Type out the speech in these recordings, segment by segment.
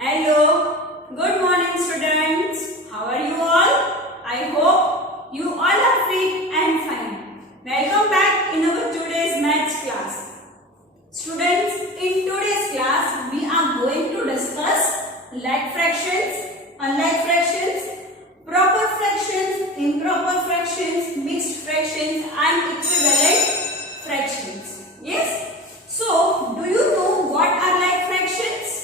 Hello, good morning students. How are you all? I hope you all are fit and fine. Welcome back in our today's maths class. Students, in today's class we are going to discuss like fractions, unlike fractions, proper fractions, improper fractions, mixed fractions and equivalent fractions. Yes? So, do you know what are like fractions?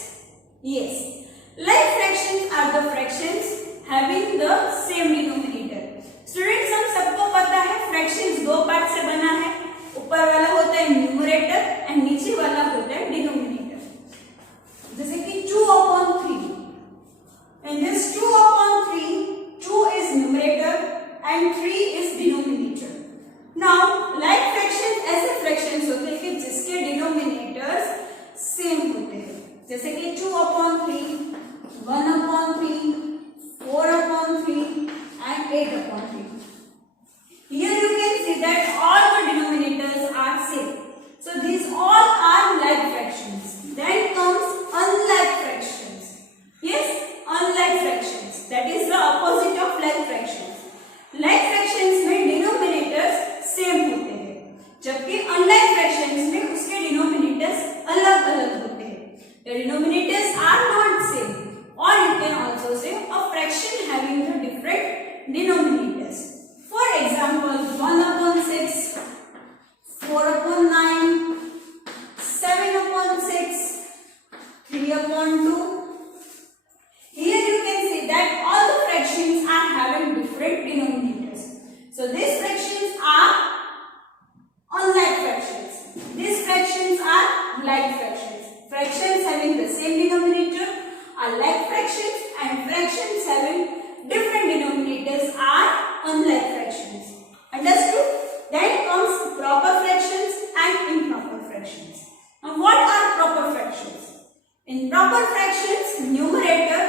Yes. Like fractions are the fractions having the same denominator. Students, हम सबको पता है fractions दो part से बना है. ऊपर वाला होता है न्यूमरेटर एंड नीचे वाला होता है डिनोमिनेटर. जैसे कि 2/3. In this 2/3, 2 is numerator and 3 is denominator. Now, like fractions ऐसे fractions होते हैं कि जिसके denominators same होते हैं. जैसे कि 2/3, 1/3, 4/3 and 8/3. Here you can see that all the denominators are same. So these all are like fractions. Then comes unlike fractions. Yes, unlike fractions. That is the opposite of like fractions. Like fractions में denominators same होते हैं, जबकि unlike fractions में उसके denominators अलग-अलग होते हैं. The denominators are not same, or you can also say a fraction having the different denominators. For example, 1/6, 4/9, 7/6, 3/2. Here you can see that all the fractions are having different denominators. So these fractions are unlike fractions. These fractions are like fractions. Fractions having the same denominator are like fractions, and fractions having different denominators are unlike fractions. Understood? Then comes proper fractions and improper fractions. Now what are proper fractions? In proper fractions, numerator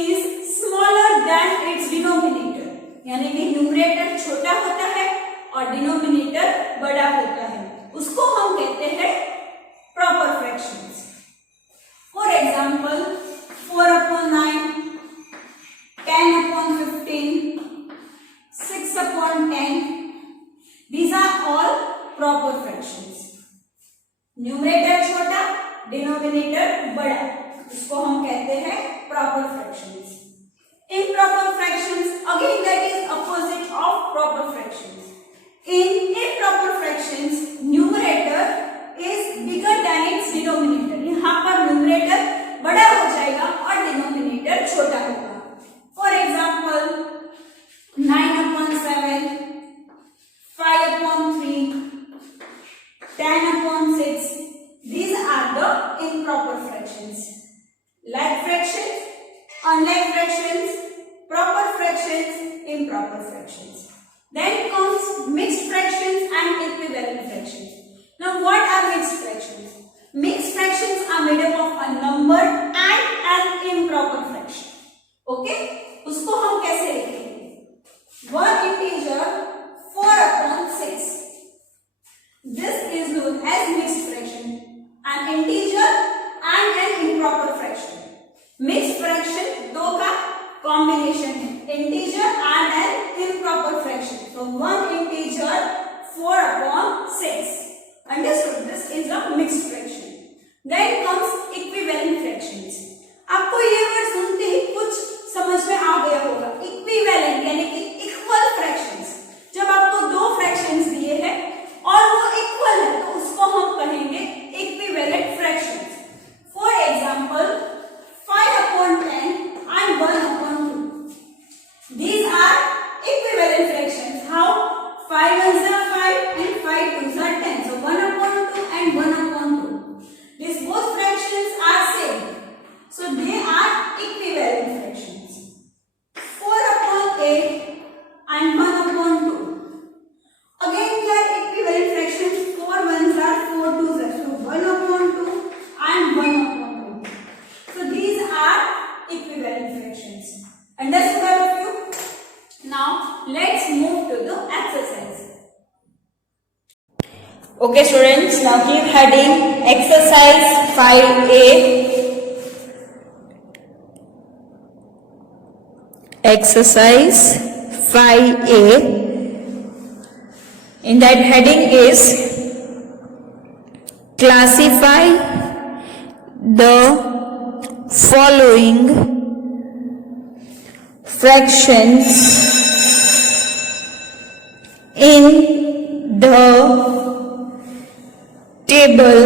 is smaller than its denominator. यानी कि numerator छोटा होता है और denominator बड़ा होता है. उसको हम कहते हैं proper fractions. For example 4/9, 10/15, 6/10. These are all proper fractions. Numerator छोटा, डिनोमिनेटर बड़ा, इसको हम कहते हैं proper fractions. Improper fractions, again that is opposite of proper fractions. In improper fractions, numerator is bigger than its denominator. यहाँ पर numerator बड़ा हो जाएगा और denominator छोटा होगा. For example, 9/7, 5/3, 10/6. These are the improper fractions. Like fractions, unlike fractions, proper fractions, improper fractions. Then comes mixed fractions and equivalent fractions. Now what are mixed fractions? Mixed fractions are made up of a number and an improper fraction. Okay? उसको हम कैसे लिखेंगे? One integer 4/6. This is known as mixed fraction. An integer and an improper fraction. Mixed fraction दो का combination है, integer and an improper fraction. So one integer 4/6. Understood? This is a mixed fraction. Then comes equivalent fractions. आपको ये word सुनते ही कुछ समझ में आ गया होगा. Equivalent यानी कि equal fractions. जब आपको दो fractions दिए हैं और वो equal है तो उसको हम कहेंगे equivalent fractions. For example, 5/10 and 1/2. These are equivalent fractions. How? 5 ones are 5 and 5 twos are 10. So 1/2 and 1/2. These both fractions are same. So they are equivalent fractions. 4/8 and 1/2. Again they are equivalent fractions. 4 ones are 4 twos are. So 1/2 and 1/2. So these are equivalent fractions. Understood all of you? Now let's move to the exercise. Okay students, now keep heading exercise 5A. exercise 5A. In that heading is classify the following fractions in the table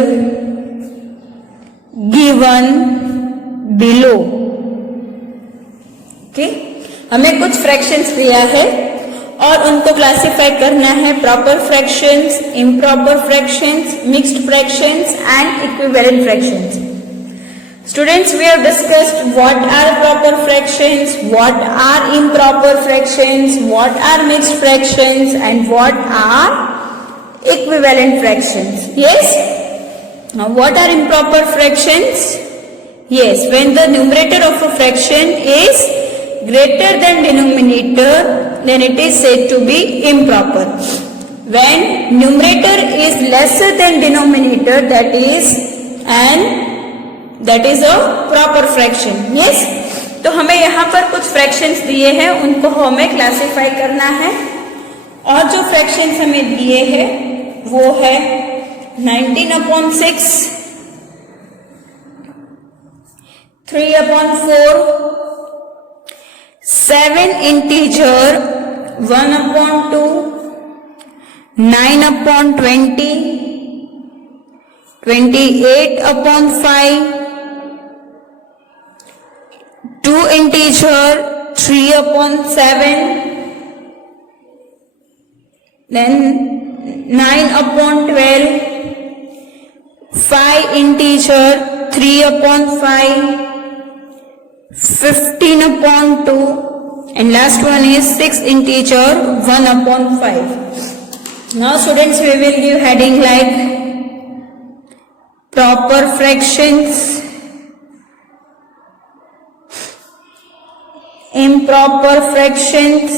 given below. Okay, हमें कुछ fractions दिया है और उनको classify करना है proper fractions, improper fractions, mixed fractions and equivalent fractions. Students, we have discussed what are proper fractions, what are improper fractions, what are mixed fractions and what are equivalent fractions. Yes? Now what are improper fractions? Yes, when the numerator of a fraction is greater than denominator, then it is said to be improper. When numerator is lesser than denominator, that is a proper fraction. Yes? तो हमें यहाँ पर कुछ fractions दिए हैं, उनको हमें classify करना है और जो फ्रैक्शंस हमें दिए हैं वो है 19/6, 3/4, 7 integer, 1/2, 9/20, 28/5, 2 integer, 3/7, then 9/12, 5 integer, 3/5, 15/2, and last one is 6 integer, 1/5. Now students, we will give heading like proper fractions, improper fractions,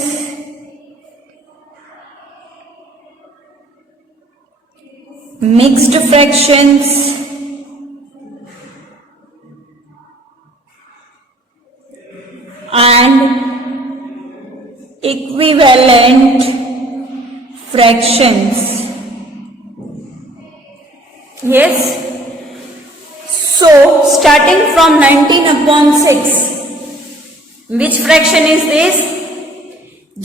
mixed fractions, and equivalent fractions. Yes? So, starting from 19/6, which fraction is this?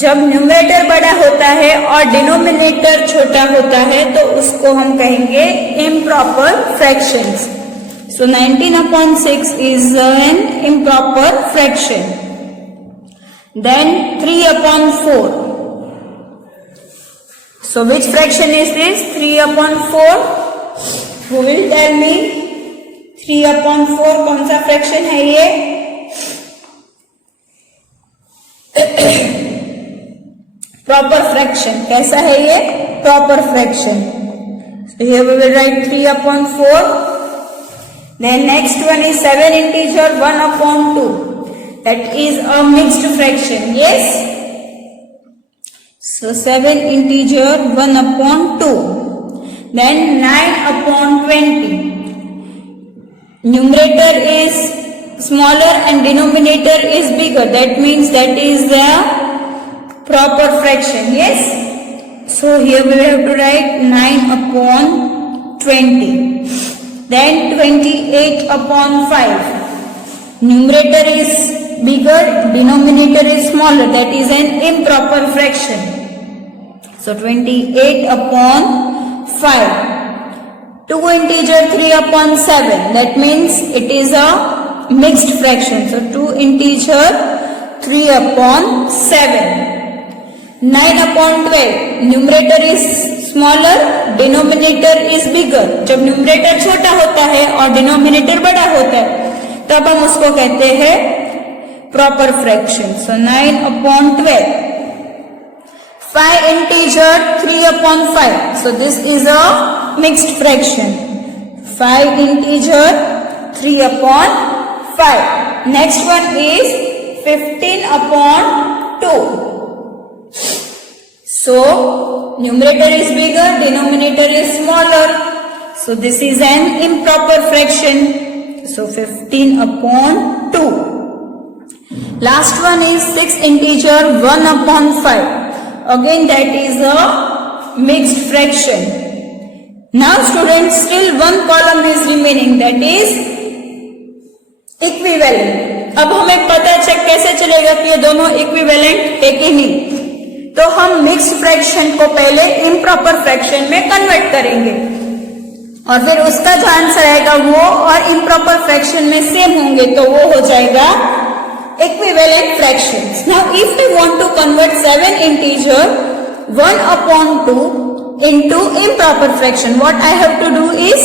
जब numerator बड़ा होता है और denominator छोटा होता है तो उसको हम कहेंगे improper fractions. So 19/6 is an improper fraction. Then 3/4. So which fraction is this? 3/4. Who will tell me? 3/4 कौन सा फ्रैक्शन है ये? Proper fraction. कैसा है ये? Proper fraction. So here we will write 3/4. Then next one is 7 integer, 1/2. That is a mixed fraction. Yes? So 7 integer, 1/2. Then 9/20. Numerator is smaller and denominator is bigger. That means that is the proper fraction. Yes? So here we will have to write 9/20. Then 28/5. Numerator is bigger, denominator is smaller. That is an improper fraction. So 28/5. 2 integer, 3/7. That means it is a mixed fraction. So 2 integer, 3/7. 9/12. Numerator is smaller, denominator is bigger. जब numerator छोटा होता है और denominator बड़ा होता है तब हम उसको कहते हैं proper fraction. So 9/12. 5 integer, 3/5. So this is a mixed fraction. 5 integer, 3/5. Next one is 15/2. So numerator is bigger, denominator is smaller. So this is an improper fraction. So 15/2. Last one is 6 integer 1 upon 5. Again that is a mixed fraction. Now students, still one column is remaining, that is equivalent. अब हमें पता check कैसे चलेगा कि ये दोनों equivalent है कि नहीं. तो हम मिक्स्ड फ्रैक्शन को पहले इम्प्रॉपर फ्रैक्शन में कन्वर्ट करेंगे और फिर उसका जो आंसर आएगा वो और इम्प्रॉपर फ्रैक्शन में सेम होंगे तो वो हो जाएगा equivalent fractions. Now if we want to convert 7 integer 1 upon 2 into improper fraction, what I have to do is,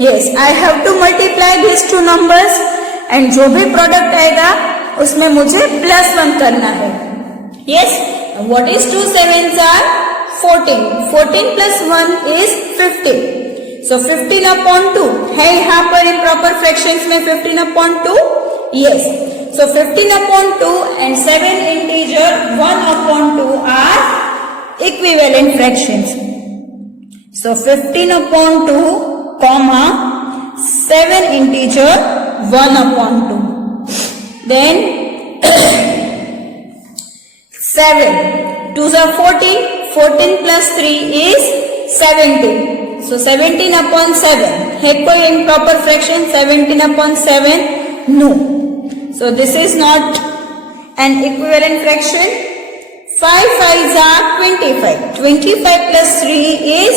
yes, I have to multiply these two numbers and जो भी product आएगा उसमें मुझे +1 करना है. Yes, what is 2 sevens are 14. 14 plus 1 is 15. So 15 upon 2 है यहाँ पर improper fractions में 15 upon 2. Yes. So 15 upon 2 and 7 integer 1 upon 2 are equivalent fractions. So 15 upon 2 comma 7 integer 1 upon 2. Then 7. 2s are 14. 14 plus 3 is 17. So 17 upon 7. है कोई improper fraction 17 upon 7? No. So this is not an equivalent fraction. 5 5s are 25. 25 plus 3 is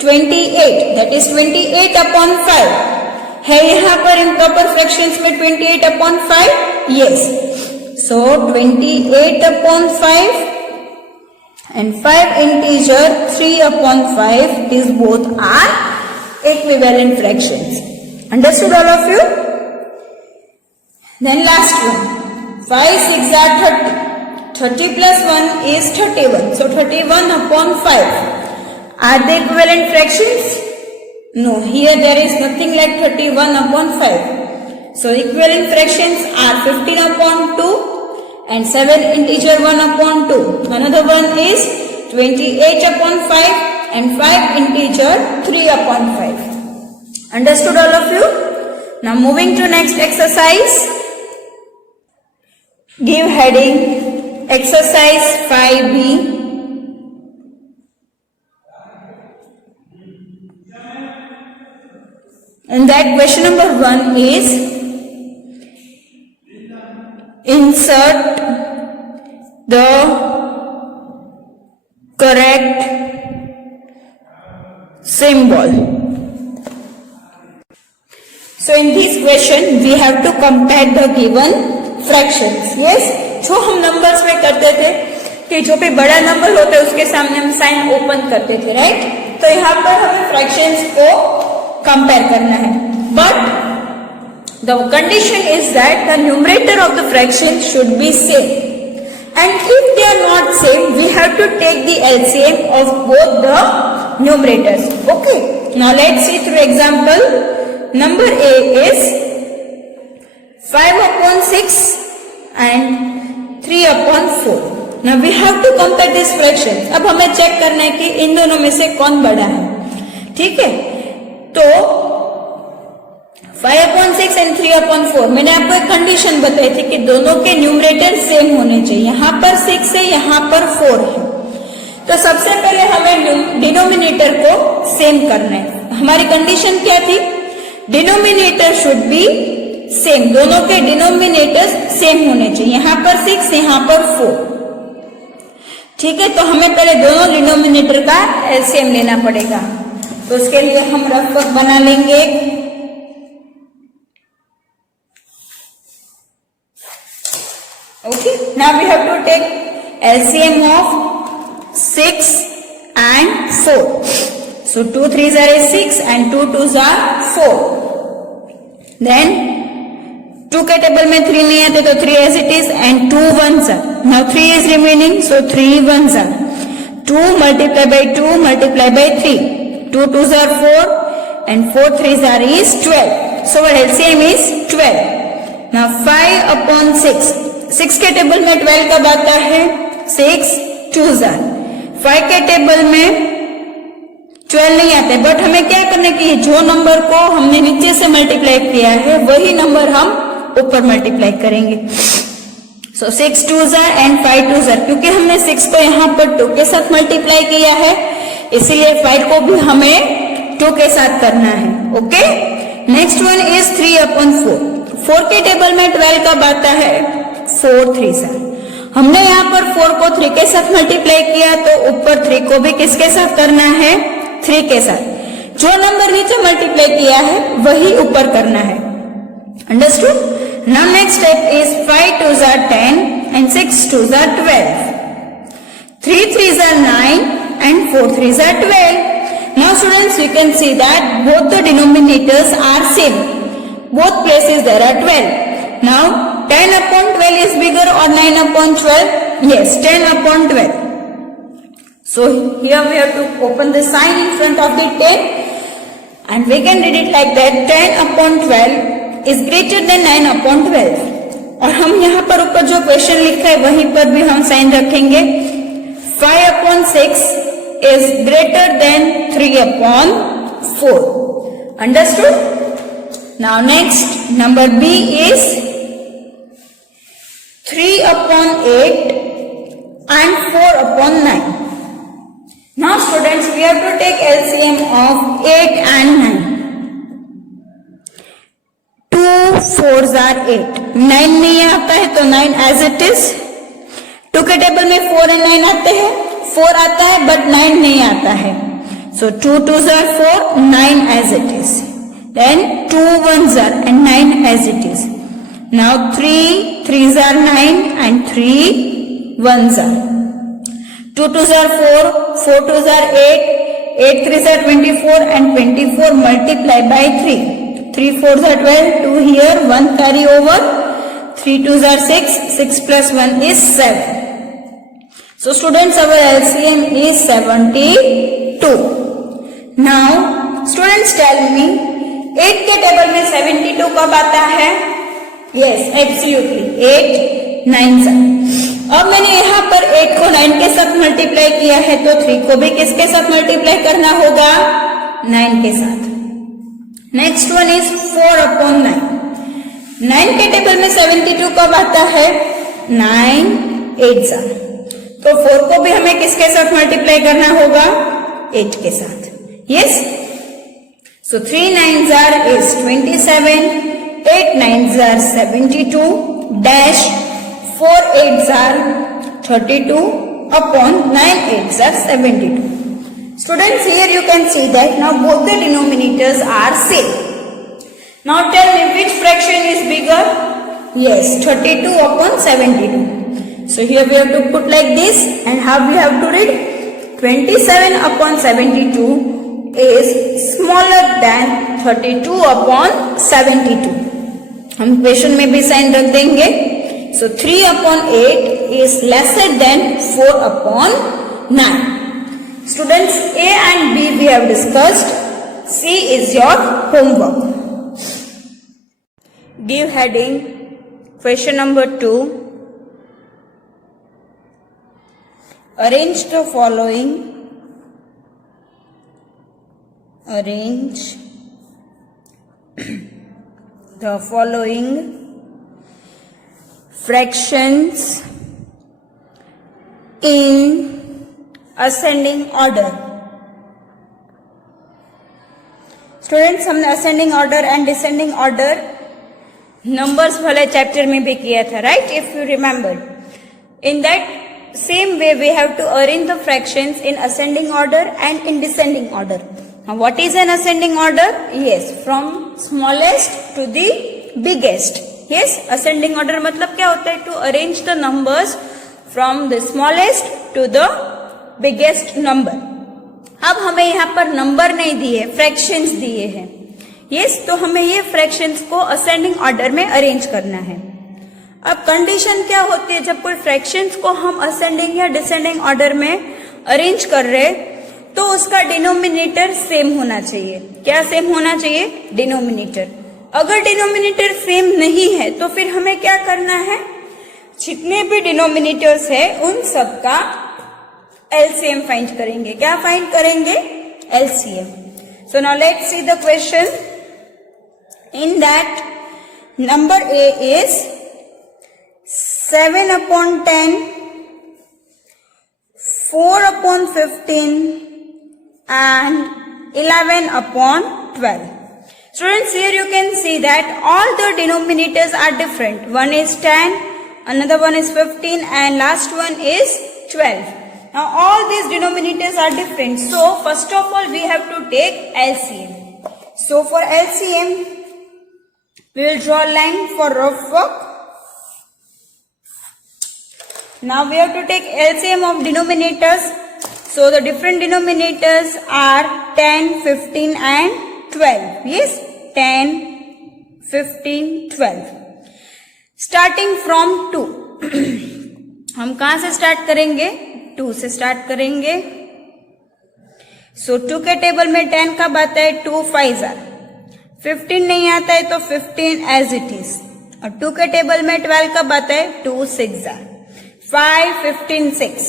28. That is 28 upon 5. है यहाँ पर improper fractions में 28 upon 5? Yes. So 28 upon 5 and 5 integer 3 upon 5, these both are equivalent fractions. Understood all of you? Then last one, 5 6 are 30. 30 plus 1 is 31. So 31 upon 5. Are they equivalent fractions? No, here there is nothing like 31 upon 5. So equivalent fractions are 15 upon 2 and 7 integer 1 upon 2. Another one is 28 upon 5 and 5 integer 3 upon 5. Understood all of you? Now moving to next exercise. Give heading exercise 5B. And that question number 1 is insert the correct symbol. So in this question we have to compare the given fractions. Yes, जो हम numbers में करते थे कि जो भी बड़ा number होता है उसके सामने हम साइन ओपन करते थे, राइट? तो यहाँ पर हमें फ्रैक्शंस को कंपेयर करना है. But the condition is that the numerator of the fraction should be same and if they are not same we have to take the LCM of both the numerators. Okay, now let's see through example. Number A is 5 upon 6 and 3 upon 4. Now we have to compare these fractions. अब हमें check करना है कि इन दोनों में से कौन बड़ा है. ठीक है, तो 5 upon 6 and 3 upon 4 मैंने आपको एक कंडीशन बताई थी कि दोनों के न्यूमरेटर सेम होने चाहिए. यहाँ पर 6 है, यहाँ पर 4 है. तो सबसे पहले हमें डिनोमिनेटर को सेम करना है. हमारी कंडीशन क्या थी? Denominator should be same. दोनों के डिनोमिनेटर्स सेम होने चाहिए. यहाँ पर 6, यहाँ पर 4. ठीक है, तो हमें पहले दोनों डिनोमिनेटर का एलसीएम लेना पड़ेगा. तो उसके लिए हम रफ वर्क बना लेंगे. Okay, now we have to take LCM of 6 and 4. So 2 3s are 6 and 2 2s are 4. Then 2 के टेबल में 3 नहीं आते तो 3 as it is and 2 1s are. Now 3 is remaining, so 3 1s are. 2 multiply by 2 multiply by 3. 2 2s are 4 and 4 3s are is 12. So our LCM is 12. Now 5 upon 6. 6 के table में 12 कब आता है? 6 2s are. 5 के table में 12 नहीं आते, but हमें क्या करना है कि जो नंबर को हमने नीचे से मल्टीप्लाई किया है वही नंबर हम ऊपर मल्टीप्लाई करेंगे. सो 6 2 जार एंड 5 2 जार, क्योंकि हमने 6 को यहाँ पर 2 के साथ मल्टीप्लाई किया है, इसीलिए 5 को भी हमें 2 के साथ करना है. Okay, next one is 3/4. 4 के टेबल में 12 कब आता है? 4 3 जार. हमने यहाँ पर 4 को 3 के साथ मल्टीप्लाई किया, तो ऊपर 3 को भी किसके साथ करना है? 3 के साथ. जो नंबर नीचे मल्टीप्लाई किया है वही ऊपर करना है. Understood? Now next step is 5 2 jar 10 and 6 2 jar 12. 3 3 jar 9 and 4 3s are 12. Now students, you can see that both the denominators are same. Both places there are 12. Now 10/12 is bigger or 9/12? Yes, 10/12. So here we have to open the sign in front of the 10 and we can read it like that. 10/12 is greater than 9/12. और हम यहाँ पर ऊपर जो question लिखा है वहीं पर भी हम साइन रखेंगे. 5/6 is greater than 3/4. Understood? Now next, number B is 3/8 and 4/9. Now students, we have to take LCM of 8 and 9. 2 4s are 8. 9 नहीं आता है तो 9 as it is. 2 के टेबल में 4 and 9 आते हैं. 4 आता है but 9 नहीं आता है. So 2 2s are 4, 9 as it is. Then 2 1s are and 9 as it is. Now 3 3s are 9 and 3 1s are. 2 2s are 4, 4 2s are 8, 8 3s are 24 and 24 multiply by 3. 3 4s are 12, 2 here, 1 carry over. 3 2s are 6, 6 plus 1 is 7. So students, our LCM is 72. Now students tell me 8 के table में 72 कब आता है? Yes, absolutely. 8 9s are. अब मैंने यहाँ पर 8 को 9 के साथ मल्टीप्लाई किया है तो 3 को भी किसके साथ मल्टीप्लाई करना होगा? 9 के साथ. Next one is 4/9. 9 के टेबल में 72 कब आता है? 9 8s are. तो 4 को भी हमें किसके साथ मल्टीप्लाई करना होगा? 8 के साथ. Yes. So 3 9s are is 27, 8 9s are 72 dash 4 8s are 32 upon 9 8s are 72. Students, here you can see that now both the denominators are same. Now tell me which fraction is bigger? Yes, 32 upon 72. So here we have to put like this, and how we have to read? 27 upon 72 is smaller than 32 upon 72. हम question में भी sign रख देंगे. So 3/8 is lesser than 4/9. Students, A and B we have discussed. C is your homework. Give heading question number 2. Arrange the following. Arrange the following fractions in ascending order. Students, हमने ascending order and descending order numbers वाले chapter में भी किया था, right? If you remember, in that same way we have to arrange the fractions in ascending order and in descending order. Now what is an ascending order? Yes, from smallest to the biggest. Yes, ascending order मतलब क्या होता है? To arrange the numbers from the smallest to the biggest number. अब हमें यहाँ पर number नहीं दिए, फ्रैक्शंस दिए हैं. यस, तो हमें ये फ्रैक्शंस को असेंडिंग ऑर्डर में अरेंज करना है. अब कंडीशन क्या होती है जब कोई फ्रैक्शंस को हम असेंडिंग या डिसेंडिंग ऑर्डर में अरेंज कर रहे, तो उसका डिनोमिनेटर सेम होना चाहिए. क्या सेम होना चाहिए? डिनोमिनेटर. अगर डिनोमिनेटर सेम नहीं है तो फिर हमें क्या करना है? जितने भी डिनोमिनेटर्स है उन सबका एलसीएम फाइंड करेंगे. क्या फाइंड करेंगे? LCM. So now let's see the question. In that number A is 7 upon 10, 4 upon 15 and 11 upon 12. Students, here you can see that all the denominators are different. One is 10, another one is 15 and last one is 12. Now all these denominators are different. So first of all we have to take LCM. So for LCM we will draw a line for rough work. Now we have to take LCM of denominators. So the different denominators are 10, 15 and 12. Yes, 10, 15, 12. Starting from 2. हम कहाँ से start करेंगे? 2 से start करेंगे. So 2 के table में 10 कब आता है? 2 5 are. 15 नहीं आता है तो 15 as it is. और 2 के टेबल में 12 कब आता है? 2 6 are. 5 15 6.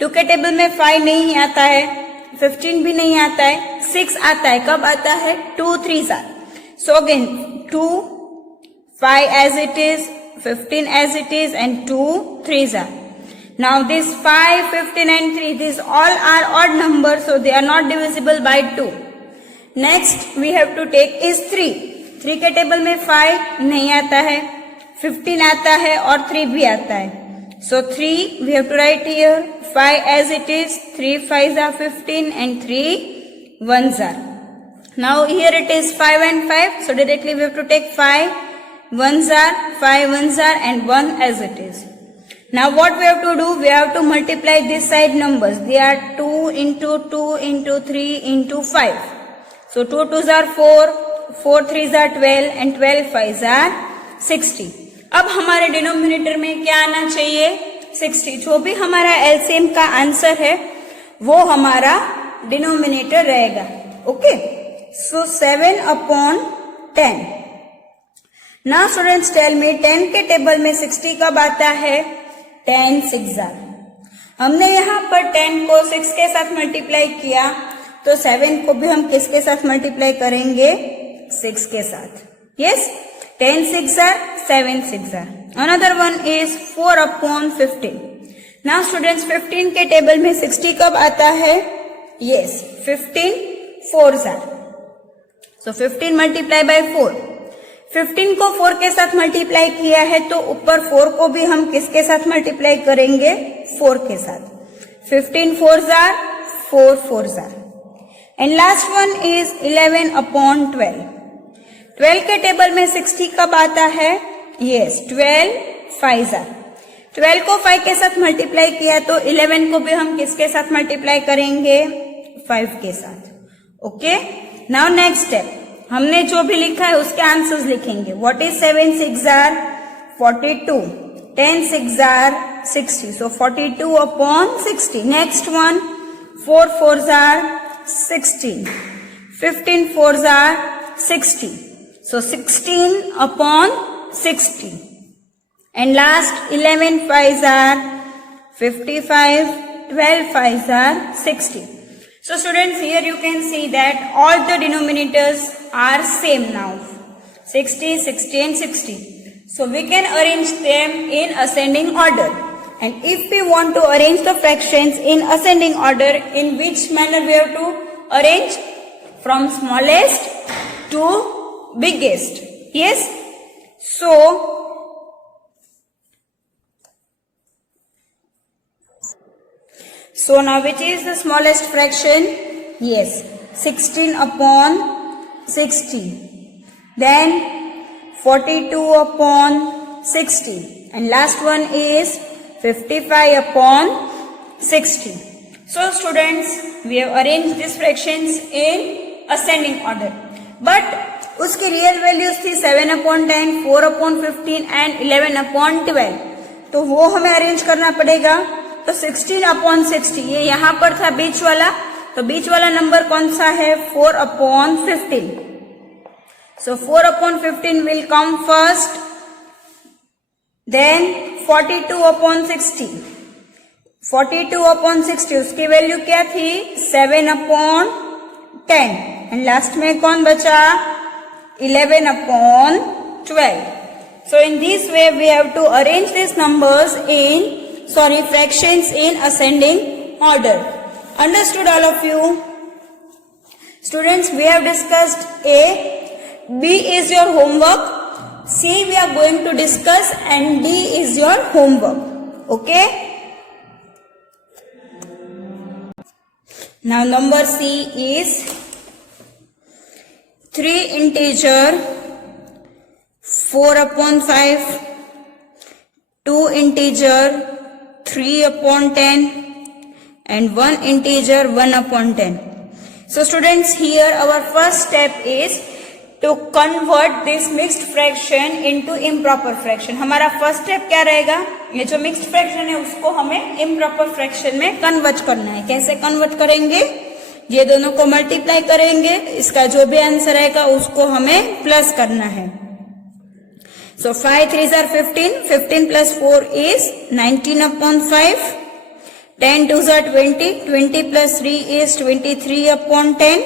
2 के टेबल में 5 नहीं आता है, 15 भी नहीं आता है, 6 आता है. कब आता है? 2 3 are. So again 2 5 as it is, 15 as it is and 2 3s are. Now this 5, 15 and 3, these all are odd numbers, so they are not divisible by 2. Next we have to take is 3. 3 के table में 5 नहीं आता है, 15 आता है और 3 भी आता है. So 3 we have to write here, 5 as it is, 3 5s are 15 and 3 1s are. Now here it is 5 and 5, so directly we have to take 5 1s are, 5 1s are and 1 as it is. Now what we have to do? We have to multiply this side numbers. They are 2 into 2 into 3 into 5. So 2 2s are 4, 4 3s are 12 and 12 5s are 60. अब हमारे denominator में क्या आना चाहिए? 60. जो भी हमारा LCM का आंसर है वो हमारा डिनोमिनेटर रहेगा. Okay, so 7 upon 10. Now students tell me 10 के टेबल में 60 कब आता है? 10 6 are. हमने यहाँ पर 10 को 6 के साथ मल्टीप्लाई किया तो 7 को भी हम किसके साथ मल्टीप्लाई करेंगे? 6 के साथ. Yes, 10 6 are, 7 6 are. Another one is 4 upon 15. Now students 15 के टेबल में 60 कब आता है? Yes, 15 4s are. So 15 multiply by 4. 15 को 4 के साथ मल्टीप्लाई किया है तो ऊपर 4 को भी हम किसके साथ मल्टीप्लाई करेंगे? 4 के साथ. 15 4s are, 4 4s are. And last one is 11 upon 12. 12 के टेबल में 60 कब आता है? Yes, 12 5s are. 12 को 5 के साथ मल्टीप्लाई किया तो 11 को भी हम किसके साथ मल्टीप्लाई करेंगे? 5 के साथ. Okay, now next step. हमने जो भी लिखा है उसके आंसर्स लिखेंगे. What is 7 6 are? 42. 10 6 are 60. So 42 upon 60. Next one, 4 4s are 16. 15 4s are 60. So 16 upon 60. And last 11 5s are 55. 12 5s are 60. So students, here you can see that all the denominators are same now. 60, 60 and 60. So we can arrange them in ascending order. And if we want to arrange the fractions in ascending order, in which manner we have to arrange? From smallest to biggest. Yes. So now which is the smallest fraction? Yes, 16 upon 60. Then 42 upon 60. And last one is 55 upon 60. So students, we have arranged these fractions in ascending order. But उसकी real values थी 7 upon 10, 4 upon 15 and 11 upon 12. तो वो हमें arrange करना पड़ेगा. तो 16 upon 60, ये यहाँ पर था बीच वाला, तो बीच वाला नंबर कौन सा है? 4 upon 15. So 4 upon 15 will come first. Then 42 upon 60. 42 upon 60 उसकी वैल्यू क्या थी? 7 upon 10. एंड लास्ट में कौन बचा? 11 upon 12. So in this way we have to arrange these numbers fractions in ascending order. Understood all of you? Students, we have discussed A. B is your homework. C we are going to discuss and D is your homework. Okay? Now number C is 3 integer 4/5, 2 integer 3/10 and 1 integer 1/10. So students, here our first step is to convert this mixed fraction into improper fraction. हमारा first step क्या रहेगा? ये जो mixed fraction है उसको हमें improper fraction में convert करना है. कैसे कन्वर्ट करेंगे? ये दोनों को मल्टीप्लाई करेंगे, इसका जो भी आंसर आएगा उसको हमें प्लस करना है. So 5 3s are 15, 15 plus 4 is 19/5, 10 2s are 20, 20 plus 3 is 23/10,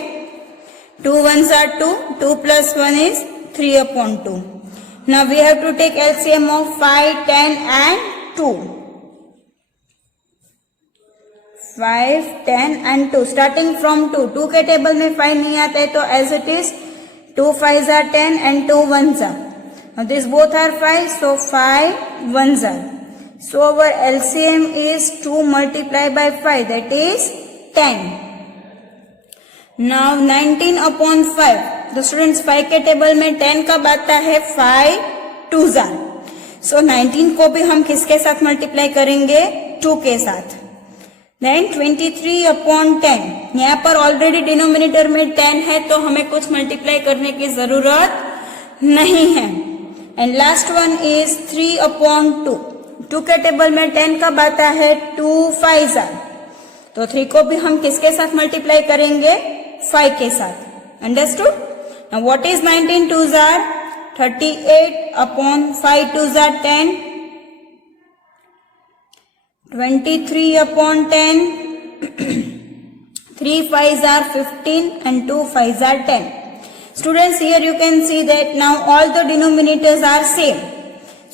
2 1s are 2, 2 plus 1 is 3/2. Now we have to take LCM of 5, 10 and 2. 5, 10 and 2. Starting from 2. 2 के टेबल में 5 नहीं आता है तो as it is 2 5s are 10 and 2 1s are. Now these both are 5, so 5 1s are. So our LCM is 2 multiplied by 5, that is 10. Now 19/5. The students 5 के table में 10 कब आता है? 5 2s are. So 19 को भी हम किसके साथ मल्टीप्लाई करेंगे? 2 के साथ. Then 23/10. यहाँ पर ऑलरेडी डिनोमिनेटर में 10 है तो हमें कुछ मल्टीप्लाई करने की जरूरत नहीं है. And last one is 3/2. 2 के टेबल में 10 कब आता है? 2 5s are. तो 3 को भी हम किसके साथ मल्टीप्लाई करेंगे? 5 के साथ. Understood? Now what is 19 2s are? 38/5 2s are 10, 23/10, 3 5s are 15 and 2 5s are 10. Students, here you can see that now all the denominators are same.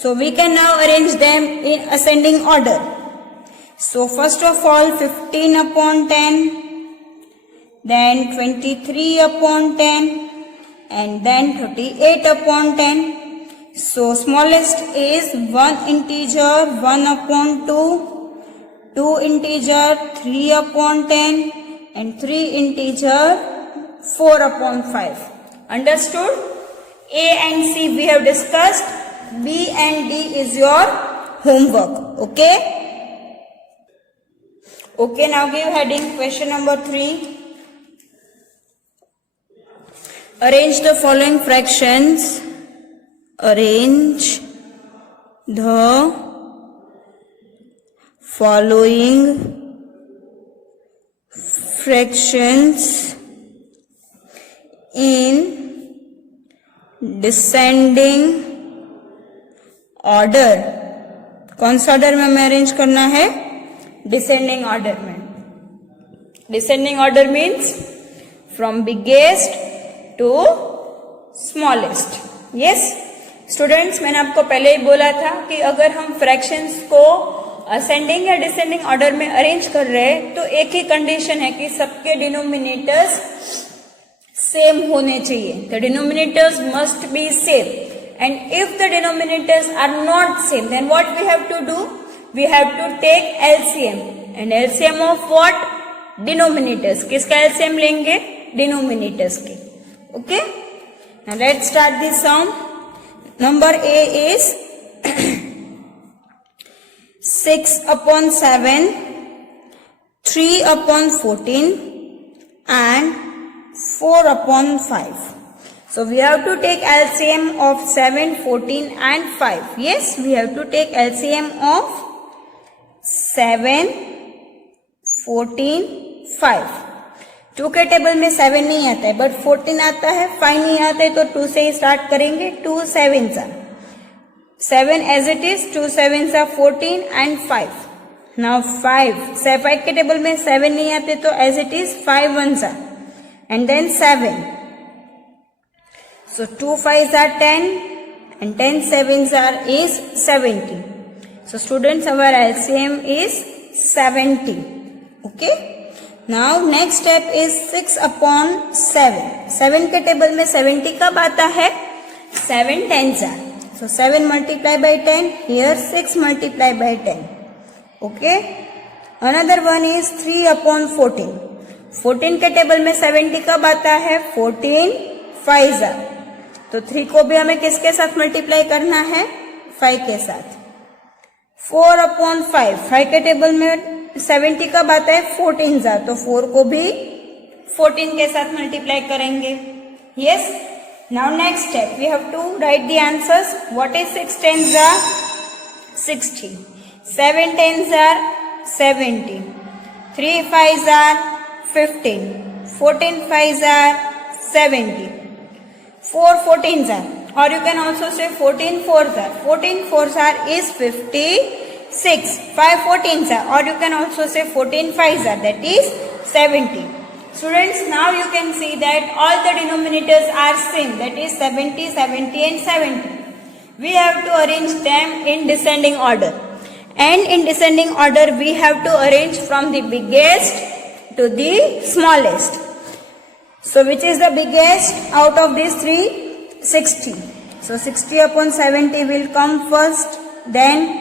So we can now arrange them in ascending order. So first of all 15/10, then 23/10 and then 38/10. So smallest is 1 integer 1/2, 2 integer 3/10 and 3 integer 4/5. Understood? A and C we have discussed. B and D is your homework. Okay? Okay, now give heading question number 3. Arrange the following fractions. Arrange the following fractions in descending order. कौन सा order में हमें arrange करना है? Descending order में. Descending order means from biggest to smallest. Yes students, मैंने आपको पहले ही बोला था कि अगर हम फ्रैक्शंस को असेंडिंग या डिसेंडिंग ऑर्डर में अरेंज कर रहे हैं तो एक ही कंडीशन है कि सबके डिनोमिनेटर्स सेम होने चाहिए. The denominators must be same. And if the denominators are not same, then what we have to do? We have to take LCM. And LCM of what? Denominators. किसका LCM लेंगे? Denominators के. Okay? Now let's start this sum. Number A is 6/7, 3/14 and 4/5. So we have to take LCM of 7, 14 and 5. Yes, we have to take LCM of 7, 14, 5. 2 के table में 7 नहीं आता है, but 14 आता है, 5 नहीं आता है, तो 2 से ही स्टार्ट करेंगे. 2 7s are 7 as it is, 2 7s are 14 and 5. Now 5 के टेबल में 7 नहीं आते तो as it is 5 1s are and then 7. So 2 5s are 10 and 10 sevens is 70. So students, our LCM is 70. Okay. Now next step is 6 upon 7. 7 के table में 70 कब आता है? 7 tens are. So 7 multiply by 10. Here 6 multiply by 10. Okay. Another one is 3 upon 14. 14 के table में 70 कब आता है? 14 5s are. तो 3 को भी हमें किसके साथ मल्टीप्लाई करना है? 5 के साथ. 4 upon 5. 5 के टेबल में 70 कब आता है? 14s are. तो 4 को भी 14 के साथ मल्टीप्लाई करेंगे. Yes. Now next step, we have to write the answers. What is 6 tens are? 60. 7 tens are 70. 3 5s are 15. 14 5s are 70. 4 14s are, or you can also say 14 4s are. 14 4s are is 56. 5 14s are, or you can also say 14 5s are, that is 70. Students, now you can see that all the denominators are same, that is 70, 70 and 70. We have to arrange them in descending order. And in descending order, we have to arrange from the biggest to the smallest. So which is the biggest out of these three? 60. So 60 upon 70 will come first. Then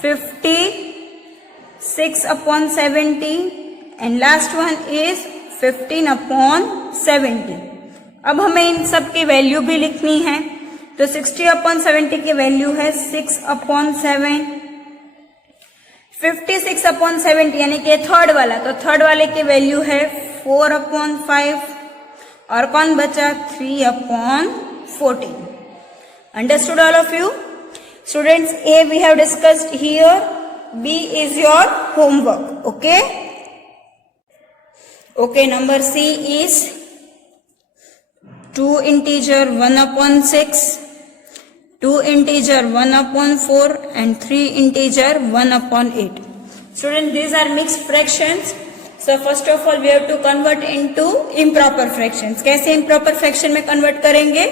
56 upon 70. And last one is 15 upon 70. अब हमें इन सब की value भी लिखनी है. तो 60 upon 70 की value है 6 upon 7. 56 upon 70 यानी कि थर्ड वाला, तो थर्ड वाले की वैल्यू है 4 upon 5. और कौन बचा? 3 upon 14. Understood all of you? Students, A we have discussed here. B is your homework. Okay? Okay, number C is 2 integer 1 upon 6, 2 integer 1 upon 4 and 3 integer 1 upon 8. Students, these are mixed fractions. So first of all we have to convert into improper fractions. कैसे improper fraction में convert करेंगे?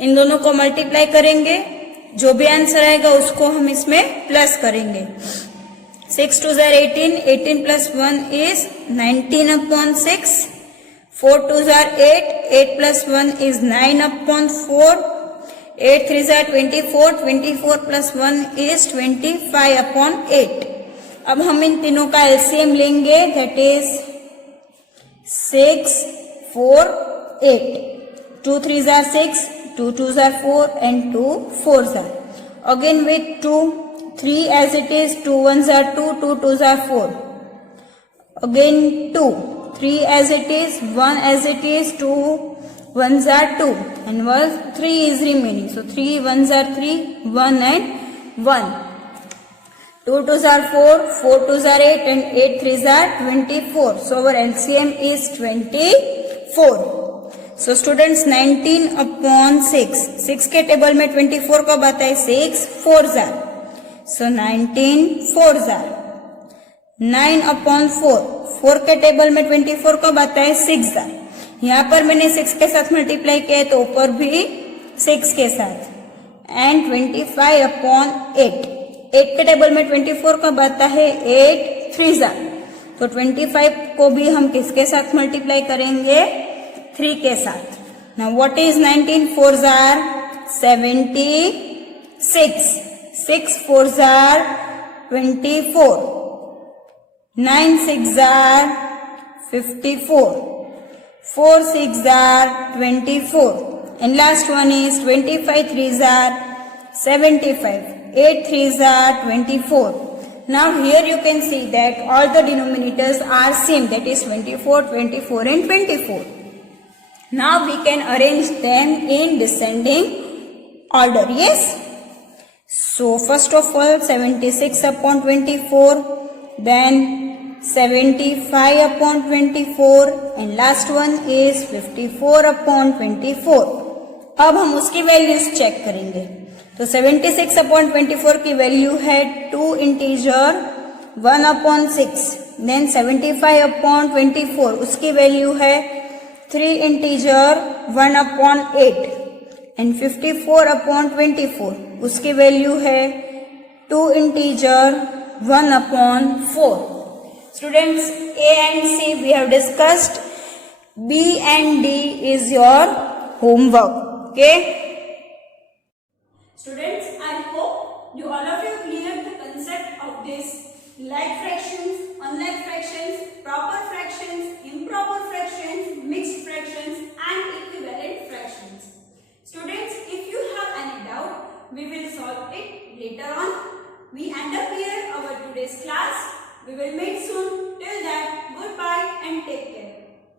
इन दोनों को multiply करेंगे, जो भी answer आएगा उसको हम इसमें प्लस करेंगे. 6 2s are 18, 18 plus 1 is 19 upon 6, 4 2s are 8, 8 plus 1 is 9 upon 4, 8 3s are 24, 24 plus 1 is 25 upon 8. अब हम इन तीनों का एलसीएम लेंगे, that is 6 4 8. 2 3s are 6, 2 2s are 4 and 2 4s are. Again with 2, 3 as it is, 2 1s are 2, 2 2s are 4. Again 2, 3 as it is, 1 as it is, 2 1s are 2 and 3 is remaining. So 3 1s are 3, 1 and 1. 2 2s are 4, 4 2s are 8 and 8 3s are 24. So our LCM is 24. So students, 19 upon 6. 6 के table में 24 कब आता है? 6 4s are. So 19 4s are. 9 upon 4. 4 के table में 24 कब आता है? 6s are. यहाँ पर मैंने 6 के साथ मल्टीप्लाई किया है तो ऊपर भी 6 के साथ. And 25 upon 8. 8 के टेबल में 24 कब आता है? 8 3s are. तो 25 को भी हम किसके साथ मल्टीप्लाई करेंगे? 3 के साथ. Now what is 19 4s are? 76. 6 4s are 24. 9 6s are 54. 4 6s are 24. And last one is 25 3s are 75. 8 3s are 24. Now here you can see that all the denominators are same, that is 24, 24 and 24. Now we can arrange them in descending order. Yes. So first of all 76 upon 24, then 75 upon 24 and last one is 54 upon 24. अब हम उसकी values check करेंगे. तो 76 upon 24 की value है 2 integer 1 upon 6. Then 75 upon 24 उसकी value है 3 integer 1 upon 8. And 54 upon 24 उसकी वैल्यू है 2 integer 1 upon 4. Students, A and C we have discussed. B and D is your homework. Okay. Students, I hope you all of you cleared the concept of this like fractions, unlike fractions, proper fractions, improper fractions, mixed fractions and equivalent fractions. Students, if you have any doubt, we will solve it later on. We end up here our today's class. We will meet soon. Till then, goodbye and take care.